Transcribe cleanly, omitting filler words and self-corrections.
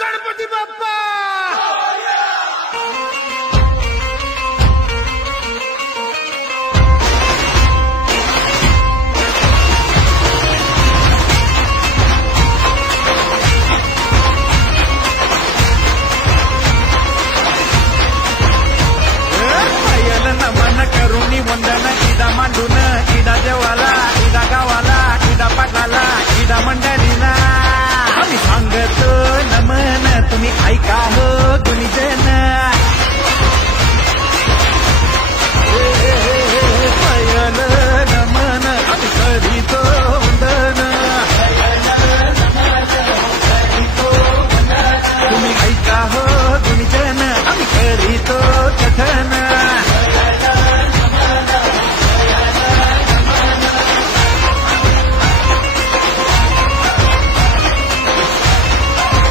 गणपती बाप्पा नमन करुणी वंदन इदा मांडून इदा देवाला इदा गावाला इदा पाटलाला इदा मंडळीला आम्ही सांगतो नमन तुम्ही ऐका हो गुणीजन